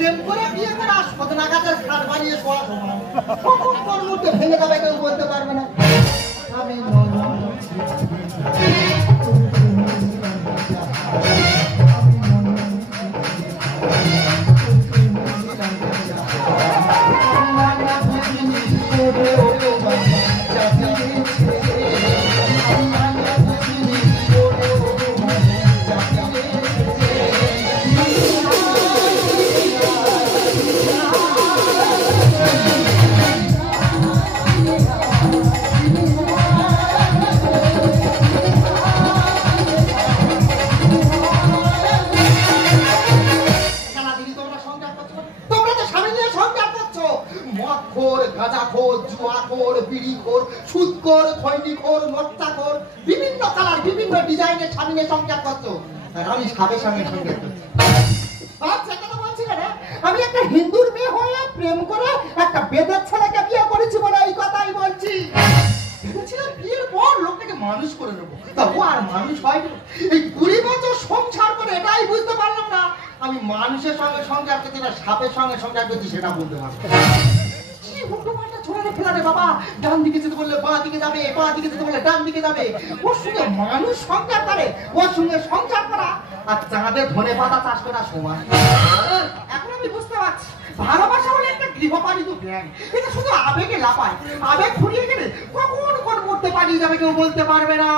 প্রেম করে বিয়ে করে সদনা গাছের খাট বানিয়ে শোয়া সমান কোন মুহূর্তে ভেঙে যাবে কেউ বলতে পারবে না। আমি বিভিন্ন কালার বিভিন্ন ডিজাইনের স্বামীনের সংসার করছো, আর আমি স্বামীর সঙ্গে সংসার করছি। আমি একটা হিন্দুর মেয়ে হয়ে প্রেম করে একটা বেদের ছেলেকে বিয়ে করেছি বলে এই কথাই বলছি। ভেবেছিলাম বিয়ের পর লোকটাকে মানুষ করে নেবো, তা ও আর মানুষ হয়নি। এই 20 বছর সংসার করে এটাই বুঝতে পারলাম না আমি মানুষের সঙ্গে সংসার করছি না সাপের সঙ্গে সংসার করছি, সেটা বলতে পারবো। বাবা ডান দিকে যেতে বললে বাঁ দিকে যাবে, বাঁ দিকে যেতে বললে ডান দিকে যাবে। ওর সঙ্গে মানুষ সংসার করে, ওর সঙ্গে সংসার করা আর চাঁদে ধনে পাতা চাষ করা সমান। এখন আমি বুঝতে পারছি ভালোবাসা হলে একটা গৃহপালিত ব্যাঙ, এটা শুধু আবেগে লাফায়, আবেগ ফুরিয়ে গেলে কখন কোন মরতে পালিয়ে যাবে কেউ বলতে পারবে না।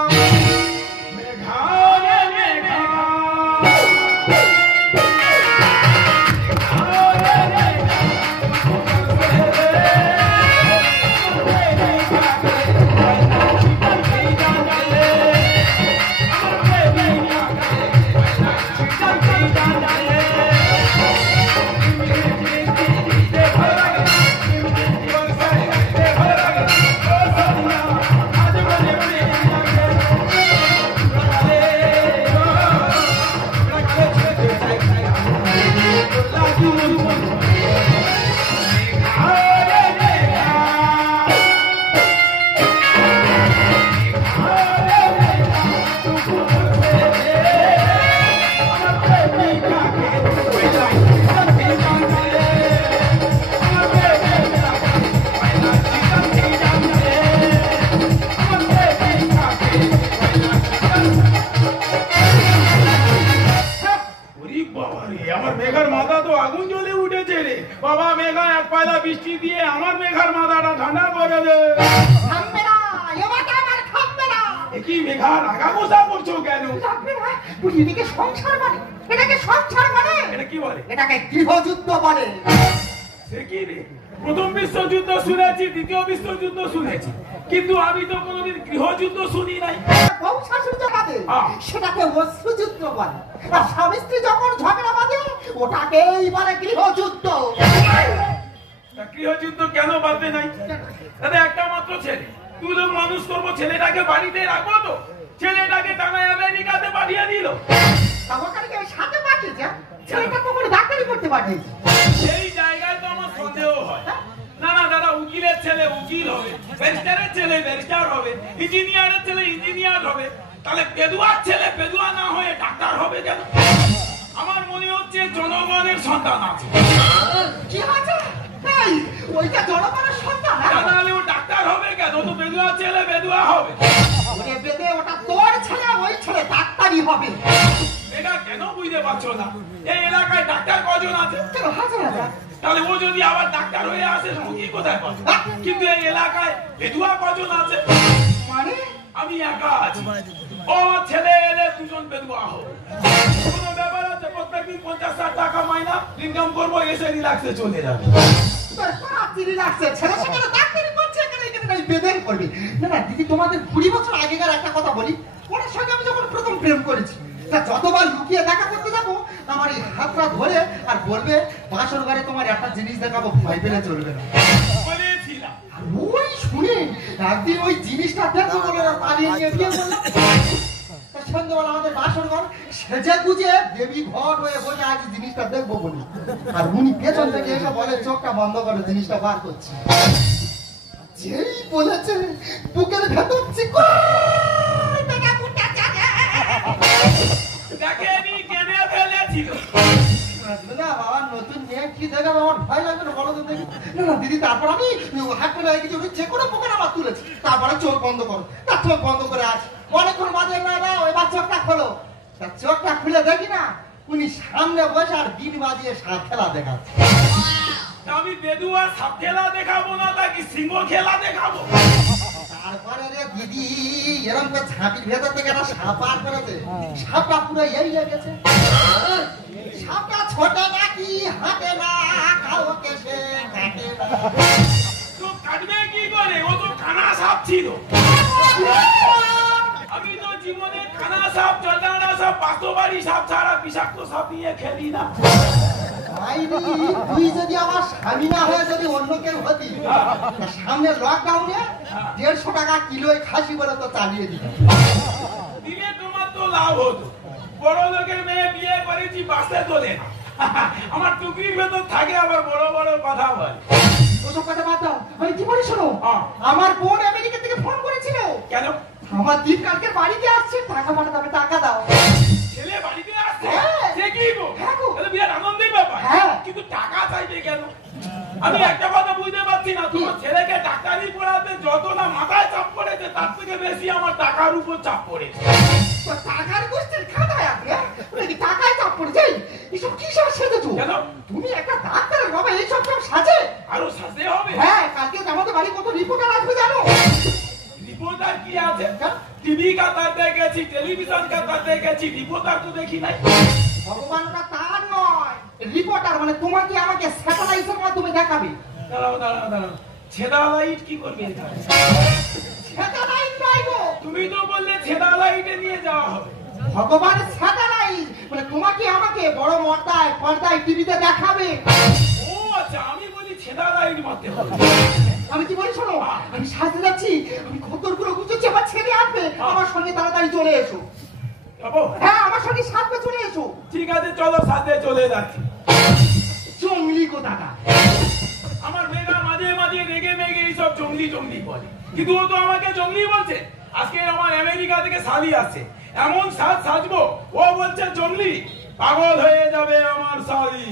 প্রথম বিশ্বযুদ্ধ শুনেছি, দ্বিতীয় বিশ্বযুদ্ধ শুনেছি, কিন্তু আমি তো কোনোদিন গৃহযুদ্ধ শুনি নাই। সেটাকে অশ্রুযুদ্ধ বলে, আর স্বামী স্ত্রী যখন ঝগড়া বাঁধে ওটাকেই বলে গৃহযুদ্ধ। গৃহযুদ্ধ কেন বাঁধবে নাই? দাদা একটা মাত্র ছেলে, 2 লোক মানুষ করবো, ছেলেটাকে বাড়িতে রাখবো তো? ছেলেটাকে টানা আমেরিকাতে পাঠিয়ে দিল। সাথে পাঠিয়েছে ছেলেটা তো করে ডাক্তারি করতে পাঠিয়েছে। এই জায়গায় তো আমার সন্দেহ হয়। না না দাদা, উকিলের ছেলে উকিল হবে, ব্যারিস্টারের ছেলে ব্যারিস্টার হবে, ইঞ্জিনিয়ারের ছেলে ইঞ্জিনিয়ার হবে, তাহলে পেদুয়ার ছেলে পেদুয়া না হয়ে ডাক্তার হবে কেন? আমার মনে হচ্ছে জনগণের সন্তান আছে। কি আছে? ওইটা জনগণের সন্তান, তাহলে ও ডাক্তার হবে কেন? তো পেদুয়ার ছেলে পেদুয়া হবে। ওটা তোর ছেলে, ওই ছেলে ডাক্তারই হবে। এটা কেন বুঝতে পারছো না? এই এলাকায় ডাক্তার কজন আছে? তাহলে ও যদি আবার ডাক্তার হয়ে আসে রোগী কোথায় পাবে? কিন্তু এই এলাকায় পেদুয়া কজন আছে? মানে আমি একা আছি। ও ছেলে এলে 2 জন পেদুয়া হবে। কোনো ব্যাপার আছে? প্রত্যেকদিন 50-60 টাকা মাইনা ইনকাম করবো, এসে রিল্যাক্সে চলে যাবে। দিদি তোমাদের 20 বছর আগেকার একটা কথা বলি, ওনার সঙ্গে আমি যখন প্রথম প্রেম করেছি, যতবার লুকিয়ে দেখা করতে যাবো আমার এই হাতটা ধরে আর বলবে বাসর ঘরে তোমার একটা জিনিস দেখাবো, ভয় পেলে চলবে না। ওই শুনে একদিন ওই জিনিসটা দেখো বলে পালিয়ে নিয়ে বিয়ে করলাম। সন্ধ্যাবেলা আমাদের বাসর ঘর সেজে গুজে দেবী ঘট হয়ে বসে আজ জিনিসটা দেখবো বলি, আর উনি পেছন থেকে এসে বলে চোখটা বন্ধ করে জিনিসটা বার করছে। যেই বলেছে বুকের ভেতর বাবার নতুন মেয়ে কি কি দেখাবে আমার ভয় লাগবে না বলো তো দেখি। না না দিদি, তারপর আমি হাত পেলে গেছি, যে কোনো পোকার আমার তুলেছি, তারপরে চোখ বন্ধ করো। তার চোখ বন্ধ করে আছে অনেকক্ষণ বাজে, না না এবার চোখটা খোলো। তার চোখটা খুলে দেখি না উনি সামনে বসে আর বিন বাজিয়ে সাপ খেলা দেখাচ্ছে। আমি বেদুয়া সাপ খেলা দেখাবো না, তাকে সিংহ খেলা দেখাবো। তারপরে রে দিদি এরকম করে ঝাঁপির ভেতর থেকে একটা সাপ বার করেছে, সাপটা পুরো এই গেছে। সাপটা ছোট নাকি হাঁটে না, কাউকে সে কাটে না। তো কাটবে কি করে, ও তো কানা সাপ ছিল। আমি তো জীবনে কানা সাপ, জলদানা সাপ, পাতবাড়ি সাপ ছাড়া বিষাক্ত সাপ নিয়ে খেলি না। তুই যদি আমার স্বামী না হয়ে যদি অন্য কেউ হতি, সামনে লকডাউনে 150 টাকা কিলোয় খাসি বলে তো চালিয়ে দিত। দিলে তোমার তো লাভ হতো। বড় লোকের মেয়ে বিয়ে করেছি, বাসে তোলে না। আমার টুকরির ভেতর থাকে, আবার বড় বড় কথা বলে। ওসব কথা বাদ দাও, আমি কি বলি শোনো। আমার বোন আমেরিকা থেকে ফোন করেছিল। কেন? আমার দিন কালকে বাড়িতে আসছে, টাকা পাঠাতে হবে, টাকা দাও। ছেলে বাড়িতে আসছে? হ্যাঁ। সে কি গো? হ্যাঁ গো। তাহলে বিরাট আনন্দের ব্যাপার। হ্যাঁ। কিন্তু টাকা চাইবে কেন? আমি একটা কথা বুঝতে পারছি না, তোমার ছেলেকে ডাক্তারি পড়াতে যত না মাথায় চাপ পড়েছে, তার থেকে বেশি আমার টাকার উপর চাপ পড়েছে। তো টাকার গোষ্ঠীর খাতায় আপনি নাকি টাকায় চাপ পড়েছে? এসব কি সব সেজেছো? কেন? তুমি একটা ডাক্তারের বাবা, এইসব সব সাজে? আরো সাজতে হবে? হ্যাঁ, কালকে আমাদের বাড়ি কত রিপোর্টার আসবে জানো? রিপোর্টার কি আছে? টিভি কাতারতে গেছি, টেলিভিশন কাতারতে গেছি, রিপোর্টার তো দেখি নাই। ভগবানটা তার নয়, রিপোর্টার মানে তোমাকে আমাকে স্যাটেলাইটের মাধ্যমে দেখাবে। দাঁড়াও দাঁড়াও দাঁড়াও, ছেদা লাইট কি করবে এখানে? স্যাটেলাইট নয় গো, তুমি তো বললে ছেদা লাইটে নিয়ে যাওয়া হবে। ভগবান স্যাটেলাইট মানে তোমাকে আমাকে বড় পর্দায় টিভিতে দেখাবে। ও আচ্ছা, আমি বলি ছেদা লাইট মারতে হবে। আমি কি বলি শোনো, আমি সাজতে যাচ্ছি, আমি খদ্দরগুলো গুছোচ্ছি, আমার ছেলে আসবে, আমার সঙ্গে তাড়াতাড়ি চলে এসো। হ্যাঁ, আমার সঙ্গে সাজতে চলে এসো। ঠিক আছে, চলো সাথে চলে যাচ্ছি। জঙ্গলি কোথাকা, আমার মেয়েরা মাঝে মাঝে রেগে মেগে এইসব জঙ্গলি জঙ্গলি বলে, কিন্তু ও তো আমাকে জঙ্গলি বলছে। আজকে আমার আমেরিকা থেকে শালি আসছে, এমন সাজ সাজবো, ও বলছে জঙ্গলি। পাগল হয়ে যাবে আমার শালি।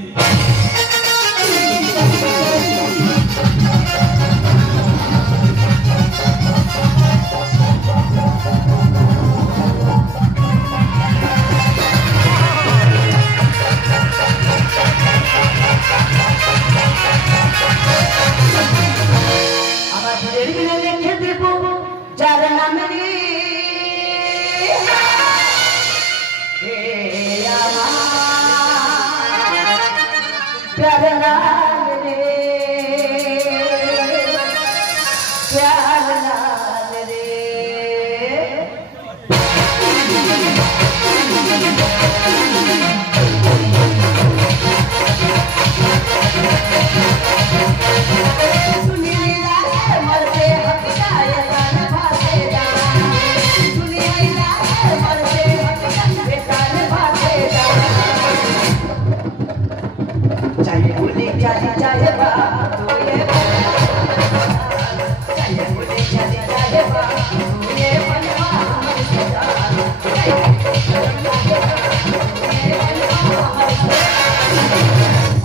আমার ঘরের গিয়ে রেখে দেব যার নামে প্যার লাল রে, প্যার লাল রে। चाहिए बोले चाहिए चाहिए बात तो ये चाहिए बोले चाहिए चाहिए बात तो ये बनवा हमारे सजान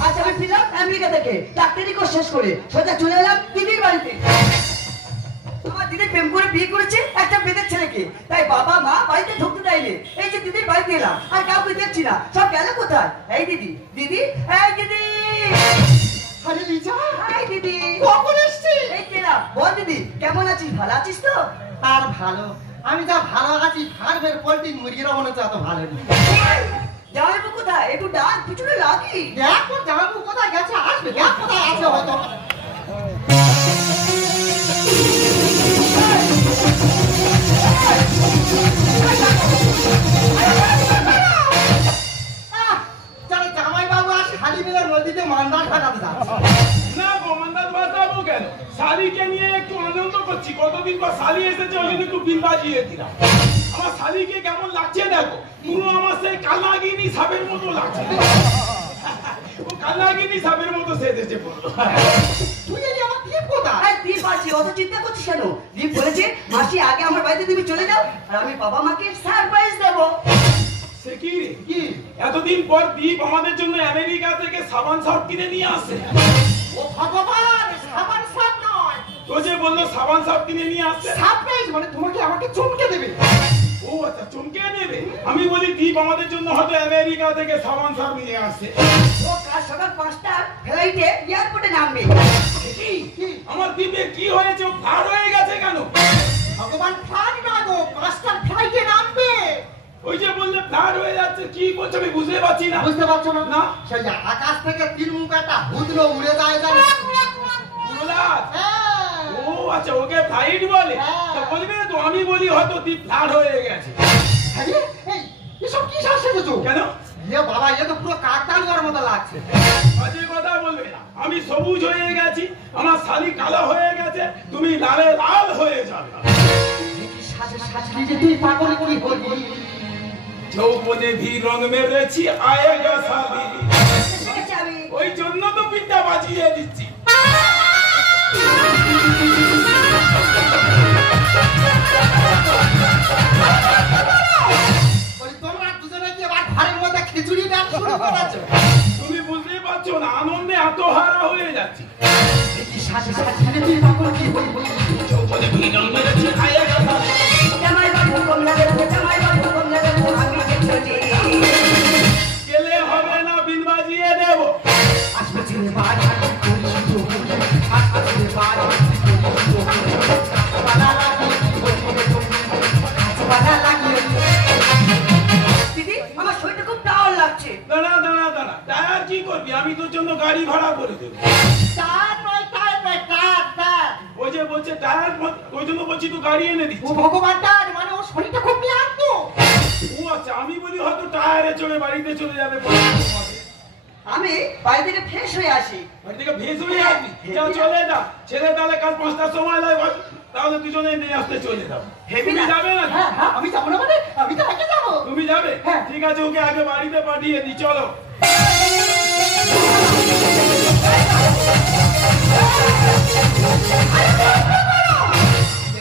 आज আমি ফিরলাম আমেরিকা থেকে ডাক্তারি কোর্স শেষ করে সোজা চলে এলাম দিদির বাড়িতে। আমার দিদি প্রেম করে বিয়ে করেছে একটা বেদের ছেলেকে, তাই বাবা মা বাড়িতে ঢুকতে দেয়নি। এই যে দিদির বাড়িতে এলাম, আর কাউকে দেখছি না, সব গেল কোথায়? এই দিদি, দিদি, এই দিদি। আরে লিজা, হাই দিদি, কখন এসছিস? এই কেলা, বল দিদি, কেমন আছিস? ভালো আছিস তো? আর ভালো, আমি যা ভালো আছি, ফার্মের পোল্ট্রি মুরগিরা মনে হচ্ছে এত ভালো নেই। জামাইবু কোথায়? একটু ডাক, পিছনে লাগি। দেখ ওর জামাইবাবু কোথায় গেছে, আসবে, দেখ কোথায় আছে হয়তো। জামাইবাবু আর শালি মিলে নদীতে মান্দার কাটাতে যাচ্ছে। না গো, মান্দার বাজাবো কেন? শালিকে নিয়ে একটু আনন্দ করছি। কতদিন পর শালি এসেছে, ওই জন্য একটু বিল বাজিয়ে দিলাম। আমার শালিকে কেমন লাগছে দেখো, পুরো আমার সেই কালাগিনি সাপের মতো লাগছে। ও কালাগিনি সাপের মতো সেজেছে পুরো। তুই জানি আমার দীপ কোথায়? আরে দীপ আছে, অত চিন্তা করছিস কেন? দীপ বলেছে মাসি আগে আমার বাড়িতে তুমি চলে যাও, আর আমি বাবা মাকে সারপ্রাইজ দেবো। সে কি রে? কি? এতদিন পর দীপ আমাদের জন্য আমেরিকা থেকে সাবান সাব কিনে নিয়ে আসে। ও ভগবান, সাবান সাপ নয়। তো যে বললো সাবান সাব কিনে নিয়ে আসছে। সারপ্রাইজ মানে তোমাকে আমাকে চমকে দেবে। ও আচ্ছা, চমকে নেবে। আমি বলি দীপ আমাদের জন্য হয়তো আমেরিকা থেকে সাবান সাব নিয়ে আসছে। ও কাল সকাল 5টার ফ্লাইটে এয়ারপোর্টে নামবে। কি? আমার দীপের কি হয়েছে? ও ভার হয়ে গেছে কেন? ভগবান ফ্লাইট না গো, 5টার ফ্লাইটে নামবে। ওই যে বললে ফ্লাড হয়ে যাচ্ছে, কি বলছো আমি বুঝতে পারছি না। বুঝতে পারছো না? না। সেই যে আকাশ থেকে তিন মুখ একটা হুদলো উড়ে যায় জানো? উড়াল? হ্যাঁ। ও আচ্ছা, ওকে ফ্লাইট বলে। হ্যাঁ। তো বলবে তো আমি বলি হয়তো দীপ ফ্লাড হয়ে গেছে। আরে, এই এসব কি শ্বাস সেজেছো? কেন? এ বাবা, এ তো পুরো কাকতাড়ুয়ার মতো লাগছে। বাজে কথা বলবে না। আমি সবুজ হয়ে গেছি, আমার শালি কালো হয়ে গেছে, তুমি লালে লাল হয়ে যাবে। দেখি শ্বাসে শ্বাস নিয়ে তুই পাগল কি বলবি? যৌবনে ভি রং মেরেছি আয়েগা শাদি। শিখেছি আমি। ওই জন্য তো পিঠা বাজিয়ে দিচ্ছি। বলি তোমরা দুজনে কি আবার ঘরের মধ্যে খিচুড়ি ডাল শুরু করেছো? তুমি বুঝতে পারছো না, আনন্দে আত্মহারা হয়ে যাচ্ছি। দেখি শ্বাসে শ্বাস নিয়ে তুই পাগল কি বলবি? যৌবনে ভি রং মেরেছি আয়েগা শাদি। জামাই বাবু কম লাগে, জামাই বাবু কম লাগে, আমি চলি। গেলে হবে না, বিন বাজিয়ে দেব। আসবে ছেলে বাজ, আসবে ছেলে বাজ, বালা লাগিয়ে দিদি, আমার শরীরটা খুব টাওয়ার লাগছে। দাঁড়া দাঁড়া দাঁড়া, টায়ার কি করবি? আমি তোর জন্য গাড়ি ভাড়া করে দেবো। টায়ার নয়, টায়ার নয়, টায়ার। ওই যে বলছে টায়ার, ওই জন্য বলছি তুই গাড়ি এনে ও দিচ্ছি। ভগবান, টায়ার মানে ওর শরীরটা খুব ক্লান্ত। ও আচ্ছা, আমি বলি হয়তো টায়ারে চড়ে বাড়িতে চলে যাবে। আমি বাড়ি থেকে ফ্রেশ হয়ে আসি। বাড়ি থেকে ভেজ হয়ে আসবি? যা চলে যা। ছেলে তাহলে কাল 5টার সময় লাগবে, তাহলে দুজনে নিয়ে আসতে চলে যাবো। হেবি তুমি না? যাবে না? হ্যাঁ হ্যাঁ, আমি যাবো না মানে? আমি তো আগে যাবো। তুমি যাবে? হ্যাঁ। ঠিক আছে, ওকে আগে বাড়িতে পাঠিয়ে দিই, চলো।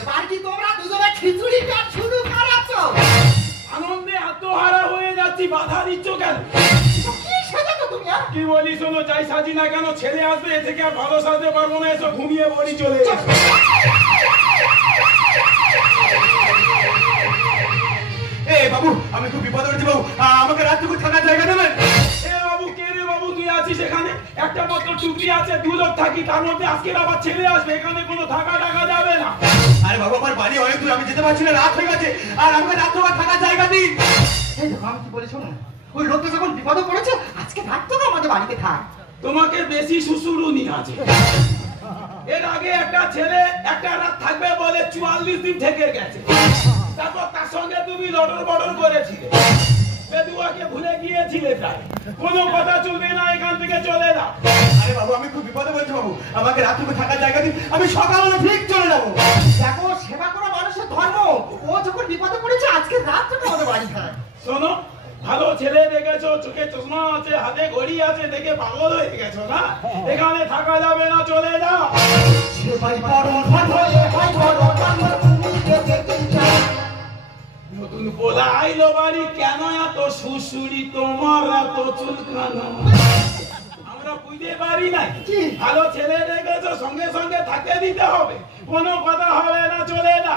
এবার কি তোমরা দুজনে খিচুড়ি ডাল শুরু করেছো? আনন্দে আত্মহারা হয়ে যাচ্ছি, বাধা দিচ্ছ কেন? কি সেজেছো তুমি? কি বলি শোনো, যাই সাজি না কেন, ছেলে আসবে, এ থেকে আর ভালো সাজতে পারবো না, এসব ঘুমিয়ে পড়ি, চলে এসো। এ বাবু, আমি খুব বিপদে পড়েছি বাবু, আমাকে রাত্রিপুর থাকার জায়গা দেবেন? এ বাবু, কে রে বাবু, তুই আছিস এখানে? একটা মাত্র টুকরি আছে, 2 লোক থাকি, তার মধ্যে আজকে আবার ছেলে আসবে, এখানে কোনো থাকা যাবে না। আরে বাবু, আমার বাড়ি অনেক দূর, আমি যেতে পারছি না, রাত হয়ে গেছে, আর আমাকে রাত্রিবার থাকার জায়গা দিন। এই দেখো, আমি কি বলি শোনো, ওই লোকটা যখন বিপদে পড়েছে, আজকে রাত তো আমাদের বাড়িতে থাক। তোমাকে বেশি শ্বশুরুনি আছে। এর আগে একটা ছেলে একটা রাত থাকবে বলে 44 দিন থেকে গেছে। তারপর তার সঙ্গে তুমি লটর বটর করেছিলে, বেদুয়াকে ভুলে গিয়েছিলে প্রায়। কোনো কথা চলবে না, এখান থেকে চলে যাও। আরে বাবু, আমি খুব বিপদে পড়েছি বাবু, আমাকে রাত্রিপুর থাকার জায়গা দিন, আমি সকালবেলা ঠিক চলে যাবো। দেখো, সেবা করা মানুষের ধর্ম। ও যখন বিপদে পড়েছে, আজকে রাত তো আমাদের বাড়ি থাক। শোনো, ভালো ছেলে দেখেছো, চোখে চশমা আছে, হাতে ঘড়ি আছে, দেখে পাগল হয়ে গেছো না? এখানে থাকা যাবে না, চলে যাও। সেবাই বড় ধর্ম, এবাই বড় ধর্ম, তুমি দেখে কি চাও? নতুন পোলা আইলো বাড়ি, কেন এত শ্বশুরি তোমার, এত চুলকানো? আমরা বুঝতে পারি নাই। কি? ভালো ছেলে দেখেছো, সঙ্গে সঙ্গে থাকতে দিতে হবে, কোনো কথা হবে না, চলে যা।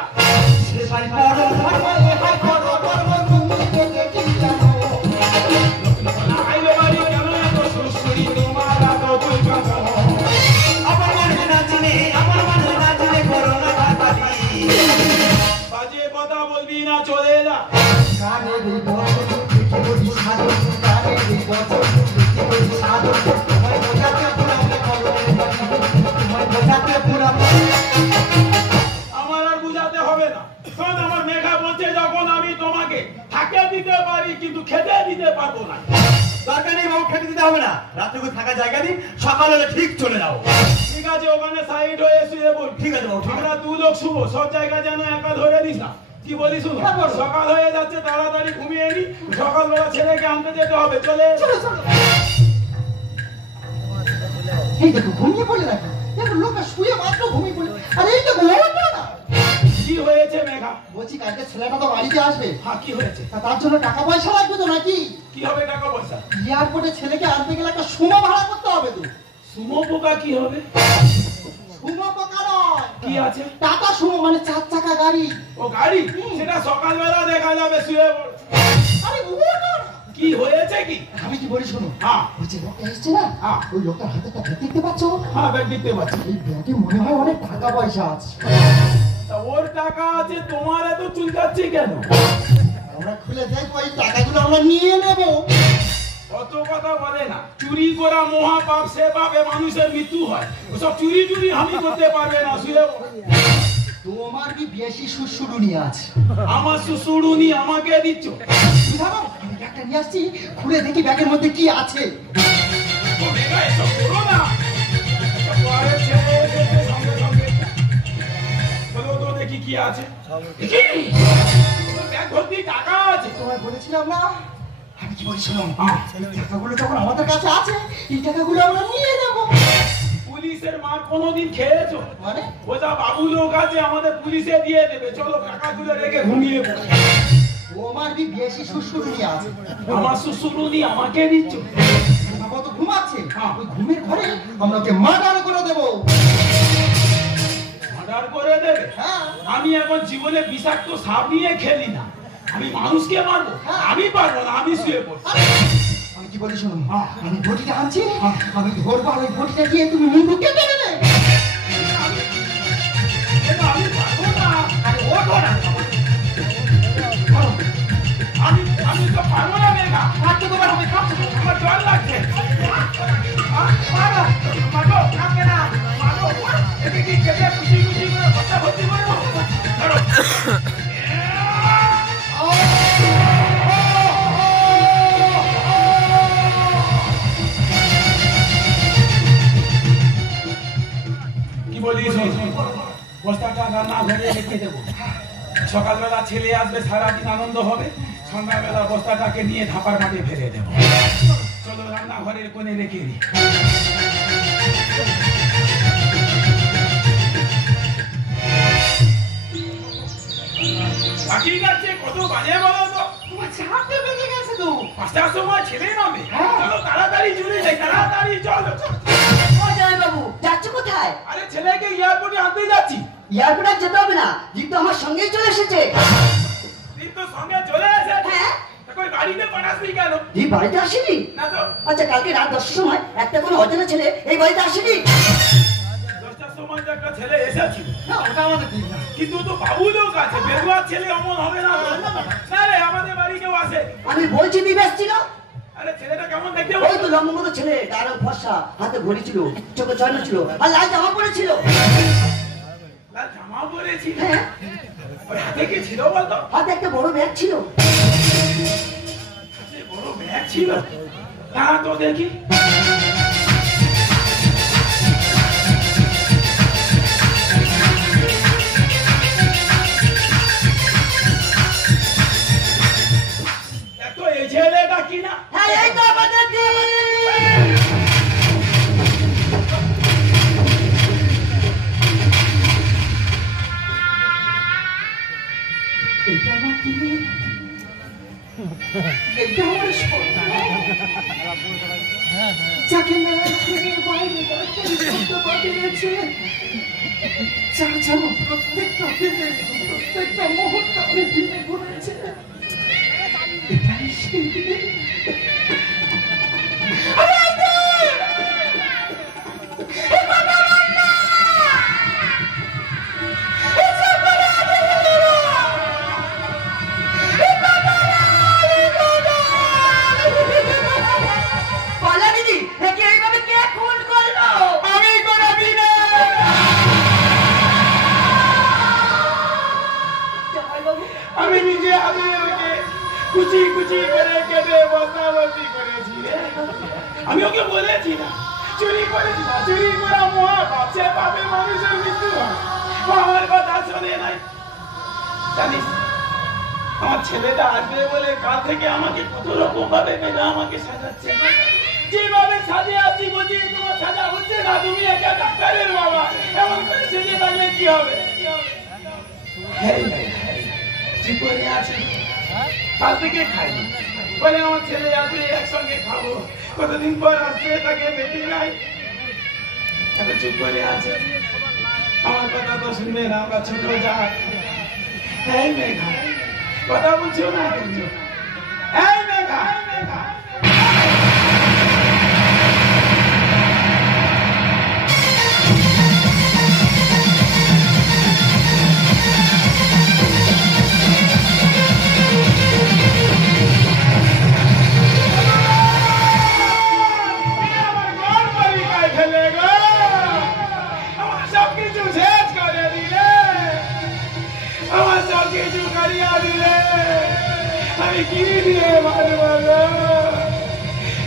সেবাই বড় ধর্ম, এবাই বড় ধর্ম, তুমি দেখে কি চাও? আইলো বাড়ি, কেন এত শ্বশুরি তোমার, এত চুলকানো? আমার মনে না চিনে, আমার মনে না চিনে করো না বাড়ি। বাজে কথা বলবি না, চলে যা। কানের এই বচন দেখে বলি সাধন, কানের এই বচন দেখে বলি সাধন, তোমায় বোঝাতে পুরাবে বলো, তোমায় বোঝাতে পুরাবে। আমার আর বুঝাতে হবে না। শোন, আমার মেঘা বলছে যখন আমি তোমাকে থাকতে দিতে পারি, কিন্তু খেতে দিতে পারবো না। দরকার নেই বাবু, খেতে দিতে হবে না, রাত্রিপুর থাকার জায়গা দিন, সকালবেলা ঠিক চলে যাবো। ঠিক আছে, ওখানে সাইড হয়ে শুয়ে পড়। ঠিক আছে বাবু, ঠিক আছে। আমরা 2 লোক শুভ, সব জায়গা যেন একা ধরে দিস না। কি বলিস শুনো, হ্যাঁ, বলো। সকাল হয়ে যাচ্ছে, তাড়াতাড়ি ঘুমিয়ে নি, সকালবেলা ছেলেকে আনতে যেতে হবে, চলে এসো। চলো চলো। এই দেখো, ঘুমিয়ে পড়ে দেখো, দেখো লোকটা শুয়ে মাত্র ঘুমিয়ে পড়ে। আর এই দেখো, ওটা না। কি হয়েছে মেঘা? বলছি কালকে ছেলেটা তো বাড়িতে আসবে, হ্যাঁ কি হয়েছে? তা তার জন্য টাকা পয়সা লাগবে তো নাকি? কি হবে টাকা পয়সা? এয়ারপোর্টে ছেলেকে আনতে গেলে একটা সুমো ভাড়া করতে হবে তো। সুমো পোকা কি হবে? সুমো পোকা নয়, কি আছে? টাটা সুমো মানে 4 চাকা গাড়ি। ও গাড়ি? সেটা সকালবেলা দেখা যাবে, শুয়ে পড়। আরে ওটা না। কি হয়েছে কি? আমি কি বলি শোনো, হ্যাঁ ওই যে লোকটা এসছে না, হ্যাঁ ওই লোকটার হাতে একটা ব্যাগ দেখতে পাচ্ছ? হ্যাঁ ব্যাগ দেখতে পাচ্ছি। এই ব্যাগে মনে হয় অনেক টাকা পয়সা আছে। তা ওর টাকা আছে, তোমার এত চুলকাচ্ছে কেন? আমরা খুলে দেখবো, এই টাকাগুলো আমরা নিয়ে নেব। অত কথা বলে না। চুরি করা মহাপাপ, সে পাপে মানুষের মৃত্যু হয়। ওসব চুরি চুরি আমি করতে পারবে না, শুয়ে পড়। তোমার কি বেশি সুসুড়ুনি আছে? আমার শ্বশুরুনি আমাকে দিচ্ছ? বুঝাবো, আমি ব্যাগটা নিয়ে আসছি, খুলে দেখি ব্যাগের মধ্যে কি আছে। ও মেঘা, এসব করো না। এসব পরে ছেড়ে এসেছে সঙ্গে সঙ্গে। বলো তো দেখি কি আছে। দেখি, তোর ব্যাগ ভর্তি টাকা আছে। তোমায় বলেছিলাম না, আমি কি বলি শোনো, হ্যাঁ। এই টাকাগুলো যখন আমাদের কাছে আছে, এই টাকাগুলো আমরা নিয়ে নেব। পুলিশের মার কোনোদিন খেয়েছো? মানে ওটা বাবু লোক আছে, আমাদের পুলিশে দিয়ে দেবে। চলো টাকাগুলো রেখে ঘুমিয়ে পড়ো। তোমার কি বেশি সুসুড়ুনি আছে? আমার শ্বশুরুনি আমাকে দিচ্ছ? বাবা তো ঘুমাচ্ছে, হ্যাঁ। ওই ঘুমের ঘরে আমরা ওকে মার্ডার করে দেবো। অর্ডার করে দেবে? হ্যাঁ। আমি এখন জীবনে বিষাক্ত সাপ নিয়ে খেলি না। আমি মানুষকে মারবো? হ্যাঁ। আমি পারবো না, আমি শুয়ে পড়ছি। আমি কি বলি শোনো, হ্যাঁ। আমি বটিটা আনছি, আমি ধরবো, আর ওই বটিটা দিয়ে তুমি মুন্ডু কেটে দেবে। কিন্তু আমি পারবো না। আরে ওঠো না, আমি তো পারবো না মেঘা। হাঁটতে তোমার হবে, কাঁপছে তো। আমার ডর লাগছে। মারো, মারো, কাঁপবে না। মারো, একে কি কেটে কুচি কুচি করে বস্তা ভর্তি করবো? ধরো। কি বলিস? বস্তাটা রান্না ঘরে রেখে দেবো। সকালবেলা ছেলে আসবে, সারাদিন আনন্দ হবে। সন্ধ্যাবেলা বস্তাটাকে নিয়ে ধাপার মাঠে ফেলে দেবো। চলো রান্নাঘরের কোণে রেখে দিই। বাকি যাচ্ছে, কত বাজে বলো তো? তোমার 4টে বেজে গেছে তো। 5টার সময় ছেলে নামে। হ্যাঁ। চলো তাড়াতাড়ি চলে যাই, তাড়াতাড়ি চলো। ও জামাইবাবু, যাচ্ছ কোথায়? আরে ছেলেকে এয়ারপোর্টে আনতে যাচ্ছি। এয়ারপোর্টে আর যেতে হবে না, দীপ তো আমার সঙ্গেই চলে এসেছে। তুই তো সঙ্গে চলে এসে হ্যাঁ। কই গাড়িতে পাঠাসনি কেন? দীপ বাড়িতে আসেনি? না তো। আচ্ছা, কালকে রাত 10টার সময় একটা কোনো অজানা ছেলে এই বাড়িতে আসেনি? 10টার সময় তো একটা ছেলে এসেছিল। না, ওটা আমাদের ঠিক না। কিন্তু তো বাবু লোক আছে, বেদুয়ার ছেলে অমন হবে না তো। না রে, আমাদের বাড়ি কেউ আসে। আমি বলছি দীপ এসেছিল। আরে ছেলেটা কেমন দেখতে? ওই তো লম্বা মতো ছেলে, তার ফর্সা, হাতে ঘড়ি ছিল, চোখে চয়না ছিল, আর লাল জামা পরেছিল। লাল জামা পরেছি? হ্যাঁ, ওর হাতে কি ছিল বলতো? হাতে একটা বড় ব্যাগ ছিল। হাতে বড় ব্যাগ ছিল? না তো দেখি। এত এই ছেলেটা কি না? হ্যাঁ, এই তো আমাদের দীপ। এটা আমার টিভি, এটা আমার সোনা। যাকে না খেয়ে বাইরে ডাক্তারি করতে পাঠিয়েছে, যার যেন প্রত্যেকটা দিনে, প্রত্যেকটা মুহূর্ত আমি দিনে ঘুরেছে। এটাই সেই দিন। বলা দিদি, একে এইভাবে কে খুন করলো? আমি করেছি না। জামাইবাবু, আমি নিজে আমি ওকে কুচি কুচি করে কেটে বস্তাবস্তি করেছি। আমি ওকে বলেছি না চুরি করেছি না, চুরি করা মহাপাপ, সে পাপে মানুষের মৃত্যু হয়। ও আমার কথা শোনে নাই। জানিস আমার ছেলেটা আসবে বলে কাল থেকে আমাকে কত রকম ভাবে মেঘা আমাকে সাজাচ্ছে। যেভাবে সাজে আসছি বলছি তোমার সাজা হচ্ছে না, তুমি একটা ডাক্তারের বাবা, এমন করে সেজে থাকলে কি হবে? চুপ করে আছে, কাল থেকে খাইনি, বলে আমার ছেলে আসবে একসঙ্গে খাবো, কতদিন পর আসবে তাকে বেটি নাই, এখন চুপ করে আছে, আমার কথা তো শুনবে না, আমরা ছোট জাত। এই মেঘা, কথা বলছো না কিন্তু, এই মেঘা, আমি কি দিয়ে মারব গো,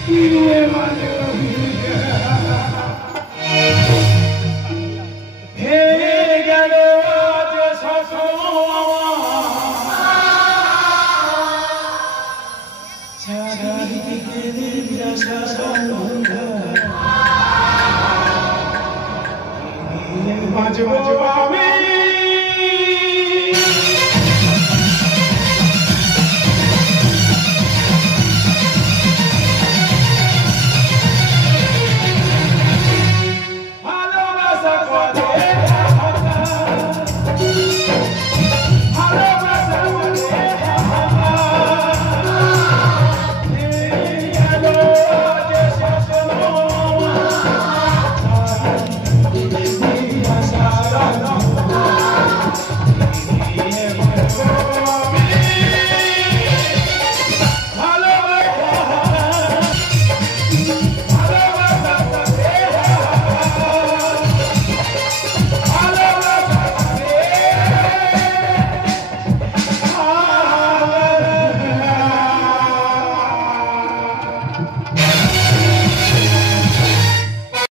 কি দিয়ে মারব? হে গেল যে চারিদিকে